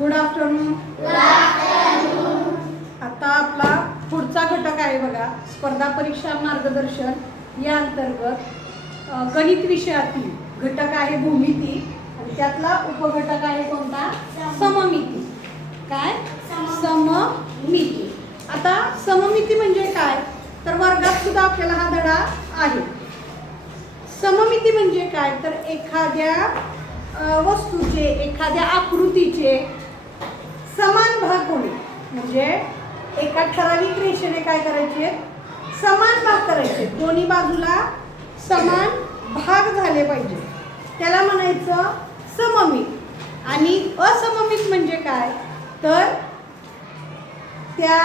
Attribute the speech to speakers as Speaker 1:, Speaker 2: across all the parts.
Speaker 1: Good afternoon आता आपला पुढचा घटक आहे बघा स्पर्धा परीक्षा मार्गदर्शन. या अंतर्गत गणित विषयातील घटक आहे भूमिती. आणि त्यातला उपघटक आहे कोणता? सममिती. काय? सममिती. आता सममिती म्हणजे काय? तर वर्गात सुद्धा आपल्याला हा धडा आहे. सममिती म्हणजे काय? तर एखाद्या वस्तूचे एखाद्या आकृतीचे समान भाग होणे. म्हणजे एका ठराविक रेषेने काय करायचे? समान भाग करायचे. दोन्ही बाजूला समान भाग झाले पाहिजे. त्याला म्हणायचं सममित. आणि असममित म्हणजे काय? तर त्या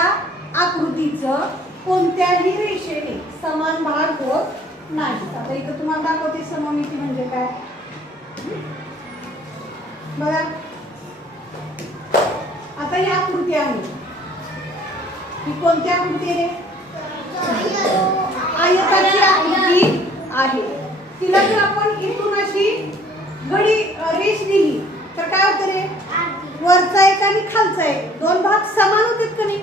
Speaker 1: आकृतीचं कोणत्याही रेषेने समान भाग होत नाही. आता इथं तुम्हाला दाखवते सममिती म्हणजे काय. बघा. आता ही आकृती आहे? ही कोणत्या कृतीने आहे? आयताची आकृती आहे. तिला जर आपण इथून अशी घडी रेष दिली तर काय होतं रे? वरचा एक आणि खालचा एक. दोन भाग समान होतात का नाही?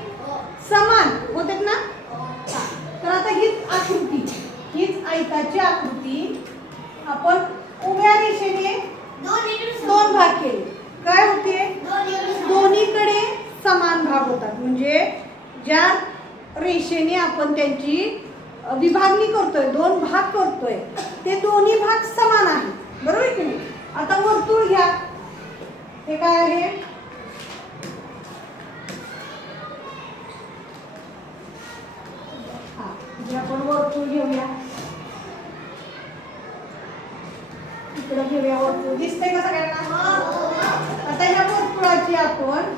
Speaker 1: आपण त्यांची विभागणी करतोय दोन भाग करतोय. ते दोन्ही भाग समान आहेत. बरोबर की नाही? आता वर्तुळ घ्या. हे काय आहे? हा, आपण वर्तुळ घेऊया. इकडे घेऊया वर्तुळ. दिसतंय का सगळ्यांना? आता ह्या वर्तुळाची आपण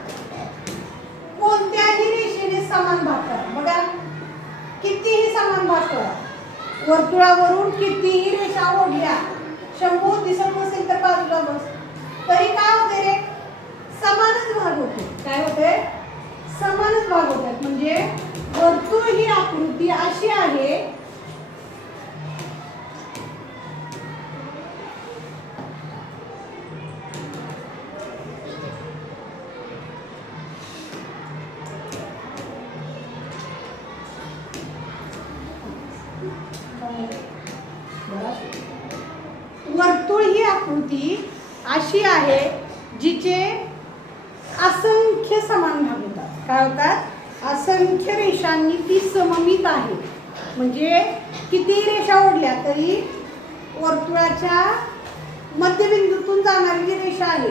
Speaker 1: कोणत्याही रेषेने समान भाग करा. बघा. कितीही समान भासतो वर्तुळावरून कितीही रेषा ओढल्या शंभू दिसत नसेल तर बाजूला बस. तरी काय होते रे? समानच भाग होते. काय होते समानच भाग होतात. म्हणजे वर्तुळ ही आकृती अशी आहे वर्तुळ ही आकृती अशी आहे जिचे असंख्य समान भाग होतात. काय होतात? असंख्य रेषांनी ती सममित आहे. म्हणजे किती रेषा ओढल्या तरी वर्तुळाच्या मध्यबिंदूतून जाणारी जी रेषा आहे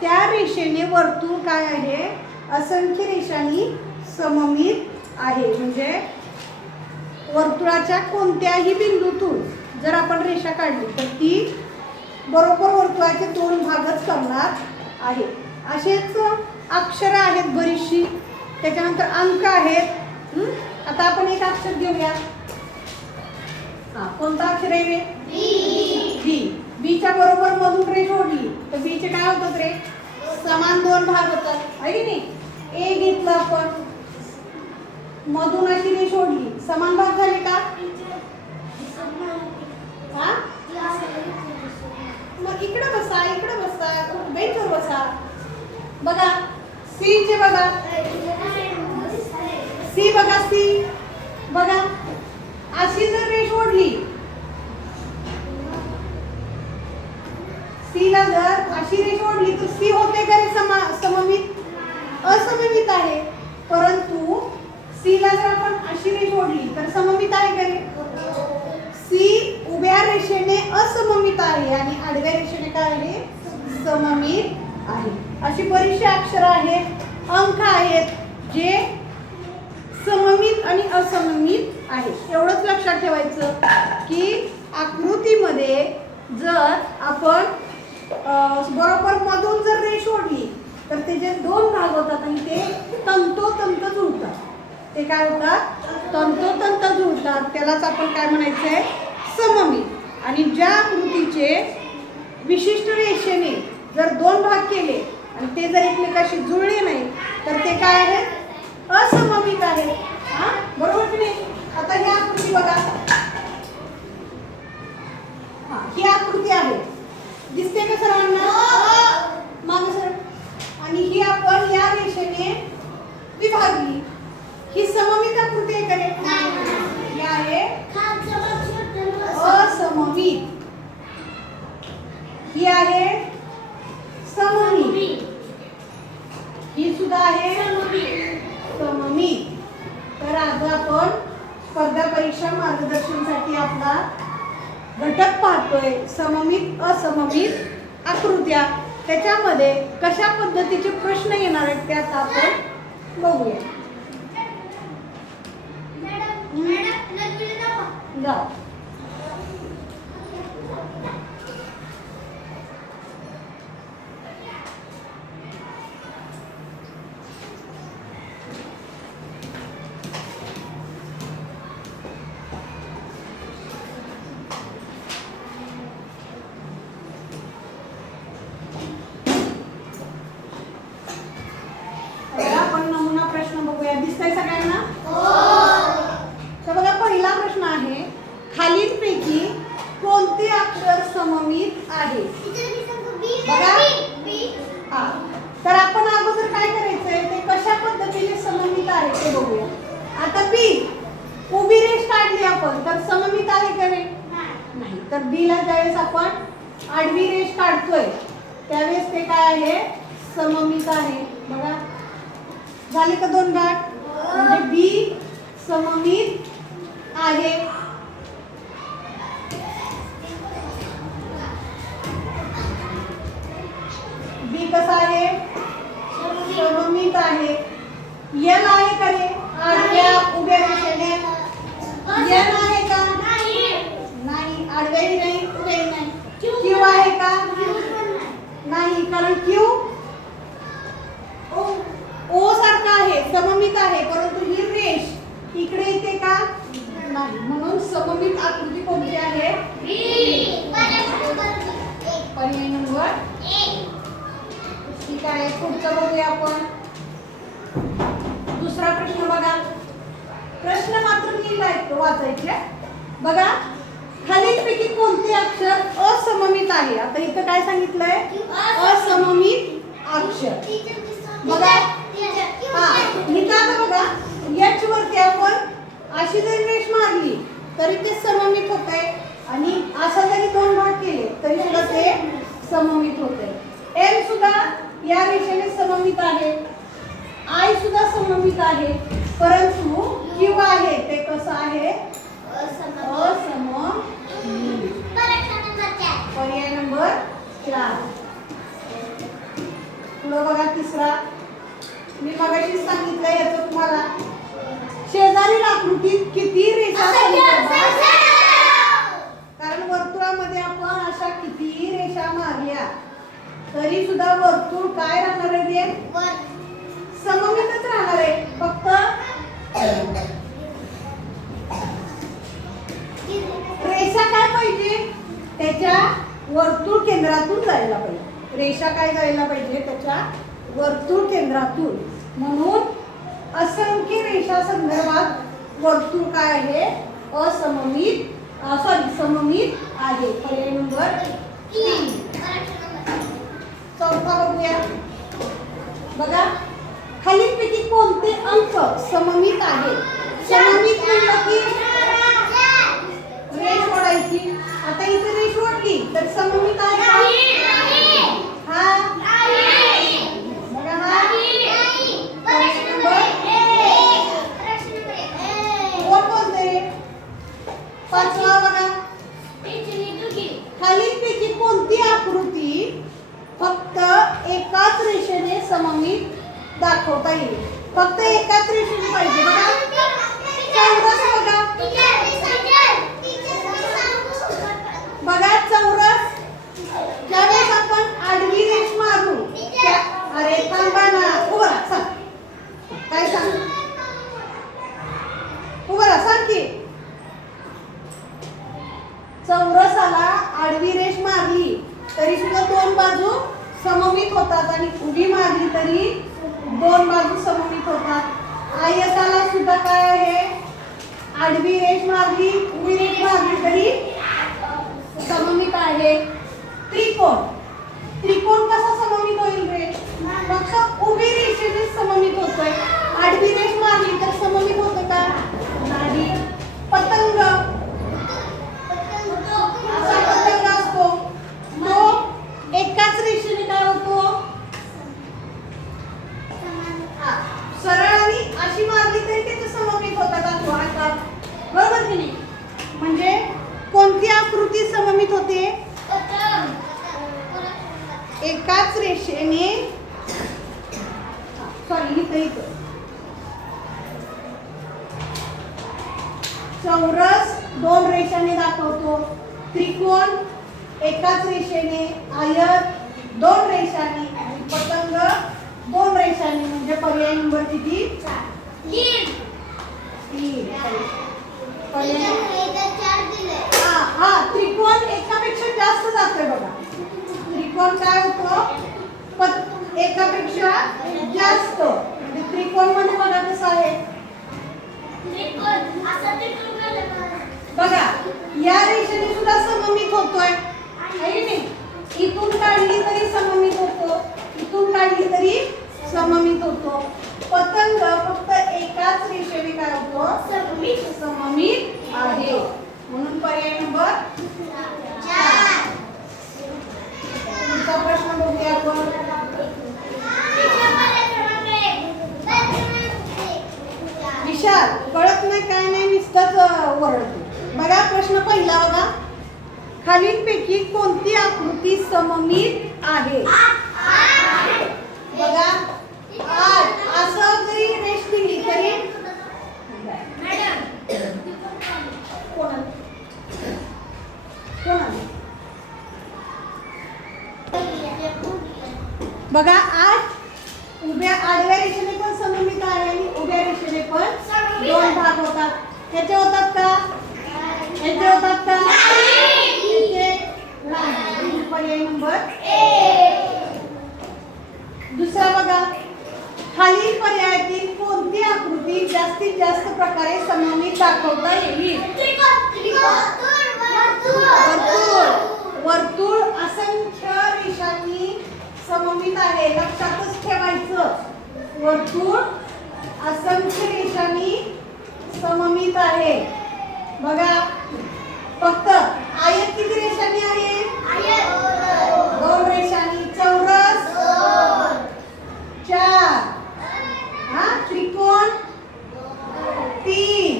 Speaker 1: त्या रेषेने वर्तुळ काय आहे? असंख्य रेषांनी सममित आहे. म्हणजे वर्तुळाच्या कोणत्याही बिंदूतून जर आपण रेषा काढली तर ती बरोबर वर्तुळाचे दोन भागच करणार आहे. असेच अक्षरं आहेत बरीचशी. त्याच्यानंतर अंक आहेत? आता आपण एक अक्षर घेऊया. हा कोणता अक्षर आहे रे बी. बीच्या बरोबर मधून रेष ओढली तर बीचे काय होतात रे? समान दोन भाग होतात. आहे की नाही? ए घेतलं आपण. मधून अशी रेष ओढली समान भाग झाले का? हा? मग इकडे बसा इकडे बसा. बेंचवर बसा. बघा सी चे बघा. सी बघा सी. बघा अशी जर रेष ओढली सी ला जर अशी रेष ओढली तर सी होते का रे समा सममित? असममित आहे. परंतु सी ला जर आपण अशी रेष ओढली तर सममित आहे का रे? सी उभ्या रेषेने असममित आहे आणि आडव्या रेषेने काय आहे? सममित आहे. अशी बरीचशी अक्षरं आहेत अंक आहेत जे सममित आणि असममित आहेत एवढंच लक्षात ठेवायचं की आकृतीमध्ये जर आपण बरोबर मधून जर रेष ओढली तर त्याचे दोन भाग होतात आणि ते तंतोतंत जुळतात. ते काय होतात? तंतोतंत जुळतात. त्यालाच आपण काय म्हणायचं आहे सममी. आणि ज्या कृतीचे विशिष्ट रेषेने जर दोन भाग केले आणि ते जर एकमेकाशी जुळले नाही तर ते काय आहे? असममित आहे. हा? बरोबर की नाही? आता ही आकृती बघा. हा ही आकृती आहे. दिसते का सर्वांना हो, हो. माग सर. आणि ही आपण या रेषेने विभागली. ही सममित आकृती आहे का असममित. ही आहे सममित. ही सुद्धा आहे सममित. तर आज आपण स्पर्धा परीक्षा मार्गदर्शनसाठी आपला घटक पाहतोय. सममित असममित आकृत्या. त्याच्यामध्ये कशा पद्धतीचे प्रश्न येणार आहेत त्यात आपण बघूया. जाऊ बी कसा आहे? सममित आहे. यल आहे का रे? आडव्या उभ्या रेषेने यल आहे का? नाही आडव्याही नाही उभ्याही नाही. क्यू आहे का? नाही कारण क्यू? ओ सारखा आहे सममित आहे परंतु ही रेष इकडे येते का? नाही म्हणून सममित आकृती कोणती आहे? पर्याय नंबर ठीक आहे पुढचं बघूया आपण. दुसरा प्रश्न बघा. प्रश्न मात्र लिहिलाय वाचायचे. बघा खालीलपैकी कोणते अक्षर असममित आहे? आता इथं काय सांगितलंय? असममित अक्षर. बघा. हा इथं आता बघा. याच वरती आपण अशी जरी रेष मारली तरी ते सममित होते आणि असं जरी दोन भाग केले तरी सुद्धा ते सममित होते एम सुद्धा या रेषेने सममित आहे. आय सुद्धा सममित आहे. परंतु क्यू आहे? ते कसं आहे? असम पर्याय नंबर चार. पुढं बघा तिसरा. मी मगाशी सांगितलं याचं तुम्हाला. शेजारील आकृतीत किती रेषा कारण वर्तुळामध्ये आपण अशा किती रेषा मारल्या? तरी सुद्धा वर्तुळ काय राहणार आहे ते? सममितच राहणार आहे. फक्त रेषा काय पाहिजे? त्याच्या वर्तुळ केंद्रातून जायला पाहिजे. रेषा काय जायला पाहिजे? त्याच्या वर्तुळ केंद्रातून. म्हणून असंख्य रेषा संदर्भात वर्तुळ काय आहे? असममित सॉरी सममित आहे. पर्याय नंबर तीन. चौथा बघूया बघा खालीलपैकी कोणते अंक सममित आहे सममित म्हणलं की रेष ओढायची आता इथे रेष ओढली तर सममित आहे का? हा बघा हा कोण बोलते पाचवा बघा खालीलपैकी कोणती आकृती फक्त एकाच रेषेने सममित दाखवता येईल फक्त एका त्रिशूल पाहिजे बघा. चौरस बघा चौरस ज्यावेळेस आपण आडवी रेष मारू त्या अरे थांबा ना उभं राहा सांग काय सांग उभं राहा सांग की चौरसाला आडवी रेष मारली तरी सुद्धा दोन बाजू सममित होतात आणि उभी मारली तरी दोन बाजू सममित होतात आयताला सुद्धा काय आहे आडवी रेष मारली उभी रेष मारली तरी सममित आहे त्रिकोण त्रिकोण कसा सममित होईल रे फक्त उभी रेषेने सममित होतोय आडवी रेष मारली तर सममित होतं का नाही पतंग असा पतंग असतो तो एकाच रेषेने काय होतो एकाच रेषेने सॉरी इथं इथं चौरस दोन रेषाने दाखवतो त्रिकोण एकाच रेषेने आयत दोन रेषांनी आणि पतंग दोन रेषांनी म्हणजे पर्याय नंबर किती तीन पर्याय हा हा त्रिकोण एकापेक्षा जास्त जातोय बघा त्रिकोण काय होतो एकापेक्षा जास्त म्हणजे त्रिकोणमध्ये बघा कसं आहे बघा या रेषेने सुद्धा सममित होतोय आहे नाही इथून काढली तरी सममित होतो इथून काढली तरी सममित होतो पतंग फक्त एकाच रेषेने काय होतो सममित आहे. म्हणून पर्याय नंबर पुढचा प्रश्न बघूया आपण. विशाल कळत नाही काय नाही नुसतंच वरडतो बघा प्रश्न पहिला बघा. खालीलपैकी कोणती आकृती सममित आहे बघा आठ असं जरी रेष दिली तरी कोण कोण बघा आठ उभ्या आडव्या रेषेने पण सममित आहे आणि उभ्या रेषेने पण
Speaker 2: सममित
Speaker 1: दोन
Speaker 2: आहे.
Speaker 1: भाग होतात ह्याचे होतात का ह्याचे होतात का पर्याय नंबर दुसरा बघा. खालील पर्यायातील कोणती आकृती जास्तीत जास्त प्रकारे सममित दाखवता येईल? वर्तुळ. वर्तुळ असंख्य रेषांनी सममित आहे. लक्षातच ठेवायचं. वर्तुळ असंख्य रेषांनी सममित आहे. बघा. फक्त आयत किती रेषांनी आहे? दोन रेषांनी. चौरस. चार. हा? त्रिकोण. तीन?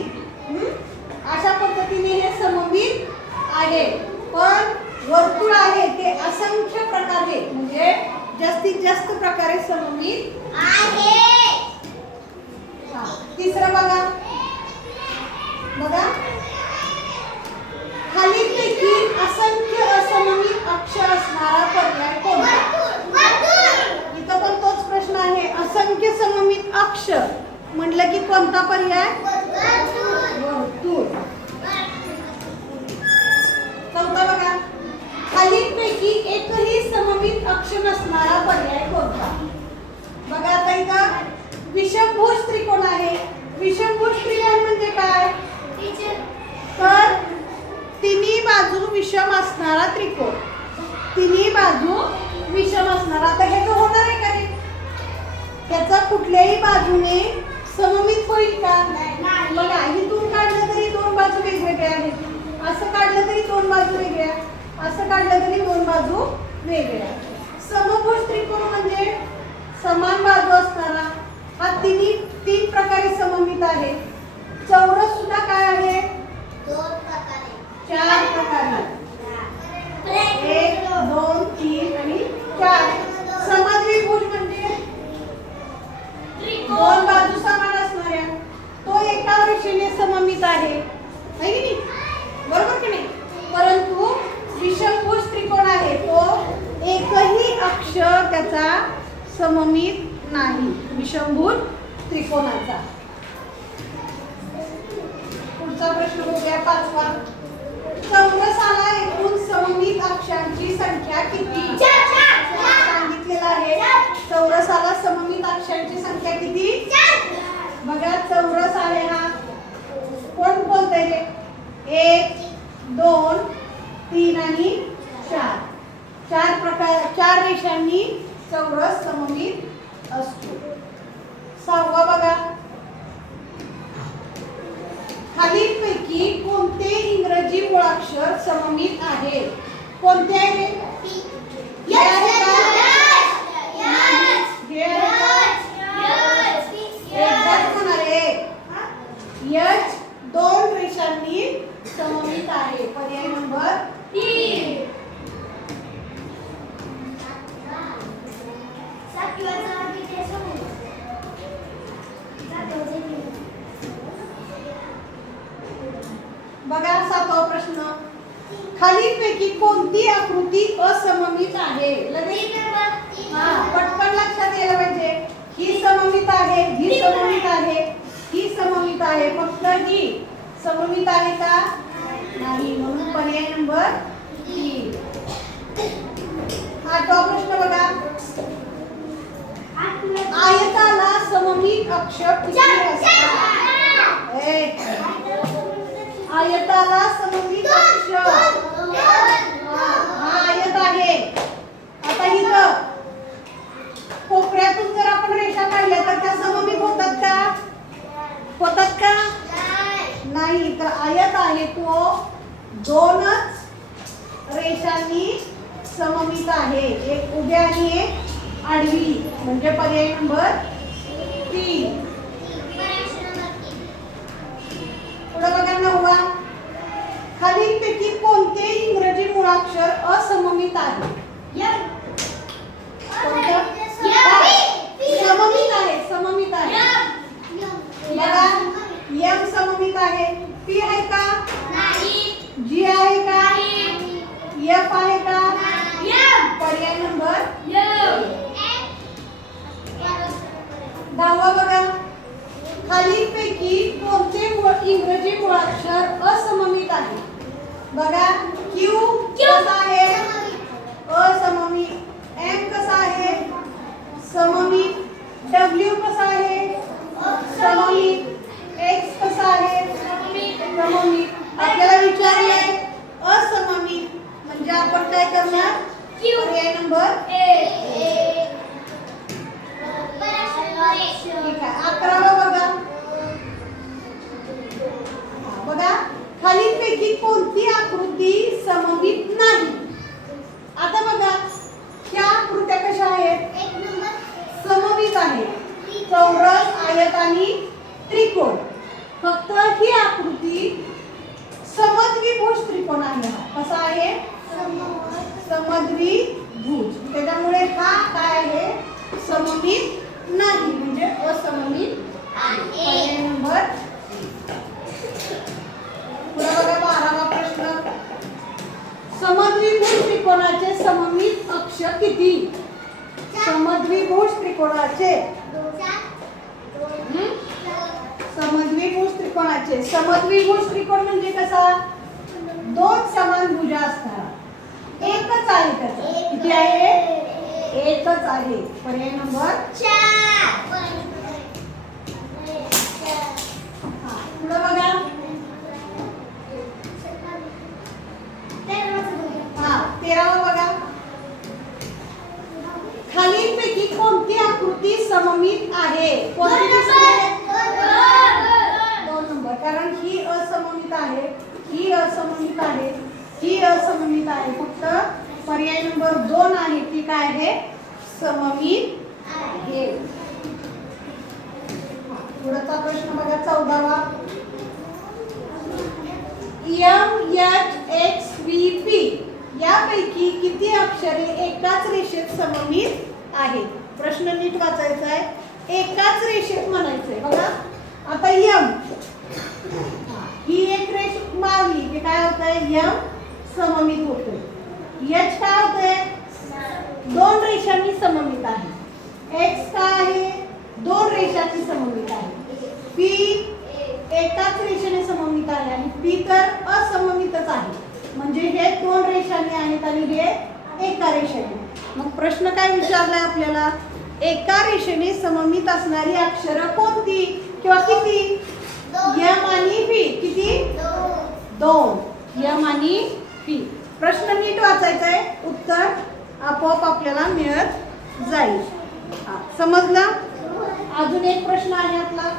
Speaker 1: अशा पद्धतीने हे सममित आहे. पण वर्तुळ आहे ते असंख्य प्रकारे म्हणजे जास्तीत जास्त प्रकारे सममित हा. तिसरं बघा बघा खालीलपैकी असंख्य असममित अक्ष असणारा पर्याय कोणता इथं पण तोच प्रश्न आहे असंख्य सममित अक्ष म्हटलं की कोणता पर्याय वर्तुळ चौथा बघा खालीलपैकी एकही सममित अक्ष नसणारा पर्याय कोणता इथं विषमभुज त्रिकोण आहे. विषमभुज त्रिकोण म्हणजे काय? तर तिन्ही बाजू विषम असणारा त्रिकोण. तिन्ही बाजू विषम असणारा. आता ह्याचं होणार आहे का रे त्याचा कुठल्याही बाजूने सममित होईल का? बघा इथून काढलं तरी दोन बाजू वेगवेगळ्या आहेत. असं काढलं तरी दोन बाजू वेगळ्या. असं काढलं तरी दोन बाजू वेगळ्या. समभुज त्रिकोण म्हणजे? समान बाजू असणारा हा तिन्ही तीन प्रकारे सममित आहे. चौरस सुद्धा काय आहे? चार प्रकारे एक दोन तीन आणि चार समद्विभुज म्हणजे दोन बाजू समान असणाऱ्या तो एका रेषेने सममित आहे है की नाही बरोबर की नाही परंतु विषमभुज त्रिकोण आहे तो एकही अक्ष त्याचा सममित नाही विषमभुज त्रिकोणाचा पुढचा प्रश्न बघूया पाचवा चौरसाला एकूण सममित अक्षांची संख्या किती सांगितलेलं आहे चौरसाला सममित अक्षांची संख्या किती बघा चौरस आहे हा कोण बोलतंय रे एक दोन तीन आणि चार चार प्रकार चार रेषांनी चौरस सममित असतो सहावा बघा खालीलपैकी कोणते इंग्रजी मुळाक्षर सममित आहे कोणते आहे हे आहे का? हे आहे का? एकदाच होणार आहे यच दोन रेषांनी सममित आहे पर्याय नंबर खालीलपैकी कोणती आकृती असममित आहे? लगेच? हा पटकन लक्षात यायला पाहिजे. ही सममित आहे ही सममित आहे ही सममित आहे. फक्त ही सममित आहे का? नाही. म्हणून पर्याय नंबर तीन. हा तो प्रश्न बघा. आयताला सममित अक्ष किती असतात? आयताला सममित अक्ष हा आयत आहे. आता इथं कोपऱ्यातून जर आपण रेषा काढल्या तर त्या सममित होतात का? होतात का? नाही. तर आयत आहे तो दोनच रेषांनी सममित आहे. एक उभ्या आणि एक आडवी. म्हणजे पर्याय नंबर तीन. पुढे बघा नववा. खालीलपैकी कोणते इंग्रजी मुळाक्षर असममित आहे? सममित आहे सममित आहे. बघा. एम सममित आहे. पी आहे का? जी आहे का? एफ आहे का? पर्याय नंबर दहावा बघा. खालीलपैकी कोणते इंग्रजी मुळाक्षर असममित आहे बघा क्यू कसा आहे? असममित. एम कसा आहे? सममित. डब्ल्यू कसा आहे? सममित. एक्स कसा आहे? सममित. आपल्याला विचारलंय असममित. म्हणजे आपण काय करणार? पर्याय नंबर ए ठीक आहे अकरावा आयत आणि त्रिकोण. फक्त ही आकृती समद्विभुज त्रिकोण आहे. हा. कसा आहे? समद्विभुज. त्याच्यामुळे हा काय आहे? सममित नाही. म्हणजे असममित नंबर पुढे बघा बारावा प्रश्न. समद्विभुज त्रिकोणाचे सममित अक्ष किती? समद्विभुज त्रिकोणाचे. समद्विभुज त्रिकोणाचे. समद्विभुज त्रिकोण म्हणजे कसा? दोन समान भुजा असतात. एकच आहे त्याचं. किती आहे? एकच आहे. पर्याय नंबर? हा. पुढे बघा. हा तेरावा बघा खालीलपैकी कृती सममित आहे. दोन नंबर. कारण ही असममित आहे. ही असममित आहे. ही असममित आहे. फक्त पर्याय नंबर दोन आहे ती काय आहे? सममित आहे. पुढचा प्रश्न बघा चौदावा. M H X V P. यापैकी किती अक्षरे एकाच रेषेत सममित आहेत? प्रश्न नीट वाचायचा आहे. एकाच रेषेत म्हणायचंय. बघा आता यम. ही एक रेष मारली की काय होतंय? यम सममित होतोय. यच काय होतंय? दोन रेषांनी सममित आहे. एक्स काय आहे? दोन रेषांनी सममित आहे. पी एकाच रेषेने सममित आहे आणि पी तर असममितच आहे. म्हणजे हे दोन रेषांनी आहेत आणि हे एका रेषेने. मग प्रश्न काय विचारलाय आपल्याला? एका रेषेने सममित असणारी अक्षरं कोणती किंवा किती? यम आणि पी किती? दोन. यम आणि पी प्रश्न नीट वाचायचा आहे उत्तर आपोआप आपल्याला मिळत जाईल. समजलं? अजून एक प्रश्न आहे आपला.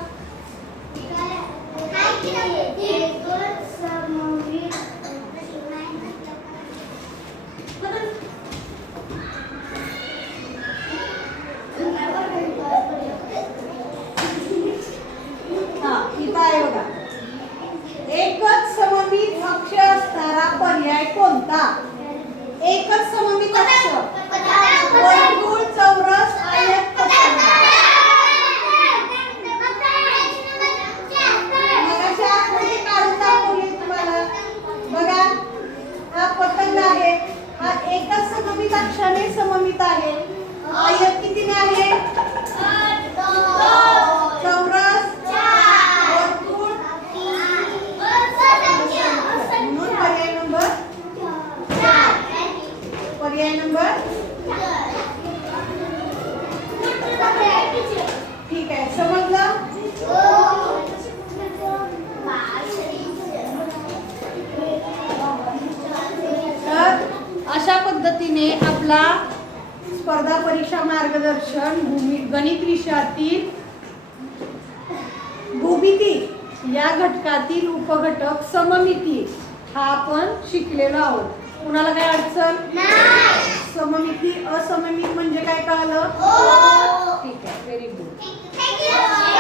Speaker 1: पर्याय नंबर ठीक आहे. समजलं तर अशा पद्धतीने आपला स्पर्धा परीक्षा मार्गदर्शन भूमी गणित विषयातील भूमिती या घटकातील उपघटक सममिती हा आपण शिकलेलो आहोत. कुणाला काय अडचण? सममिती असममित म्हणजे काय कळलं? ठीक आहे व्हेरी गुड.